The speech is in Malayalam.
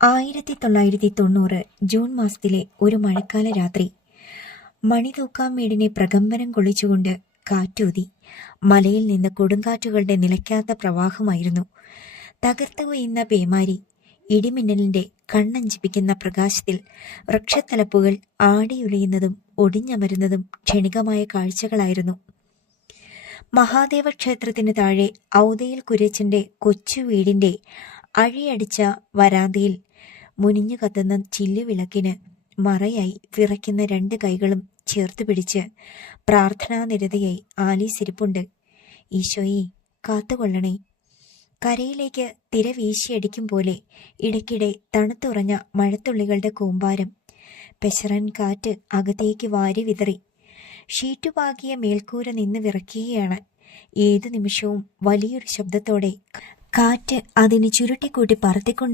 1990 ജൂൺ മാസത്തിലെ ഒരു മഴക്കാല രാത്രി. മണിതൂക്കാംമേടിനെ പ്രകമ്പനം കൊള്ളിച്ചുകൊണ്ട് കാറ്റൂതി. മലയിൽ നിന്ന് കൊടുങ്കാറ്റുകളുടെ നിലയ്ക്കാത്ത പ്രവാഹമായിരുന്നു. തകർത്തു വീഴുന്ന പേമാരി, ഇടിമിന്നലിന്റെ കണ്ണഞ്ചിപ്പിക്കുന്ന പ്രകാശത്തിൽ വൃക്ഷത്തലപ്പുകൾ ആടിയുലയുന്നതും ഒടിഞ്ഞമരുന്നതും ക്ഷണികമായ കാഴ്ചകളായിരുന്നു. മഹാദേവ ക്ഷേത്രത്തിന് താഴെ ഔദയിൽ കുര്യച്ചന്റെ കൊച്ചു വീടിന്റെ അഴിയടിച്ച വരാന്തയിൽ മുനിഞ്ഞു കത്തുന്ന ചില്ലുവിളക്കിന് മറയായി വിറയ്ക്കുന്ന 2 കൈകളും ചേർത്ത് പിടിച്ച് പ്രാർത്ഥനാനിരതയായി ആലീസ് ഇരിപ്പുണ്ട്. ഈശോയെ, കാത്തുകൊള്ളണേ. കരയിലേക്ക് തിര വീശിയടിക്കും പോലെ ഇടയ്ക്കിടെ തണുത്തുറഞ്ഞ മഴത്തുള്ളികളുടെ കൂമ്പാരം. പെശറൻ കാറ്റ് അകത്തേക്ക് വാരി വിതറി. ഷീറ്റുപാകിയ മേൽക്കൂര നിന്ന് വിറയ്ക്കുകയാണ്. ഏതു നിമിഷവും വലിയൊരു ശബ്ദത്തോടെ കാറ്റ് അതിന് ചുരുട്ടിക്കൂട്ടി പറത്തിക്കൊണ്ട്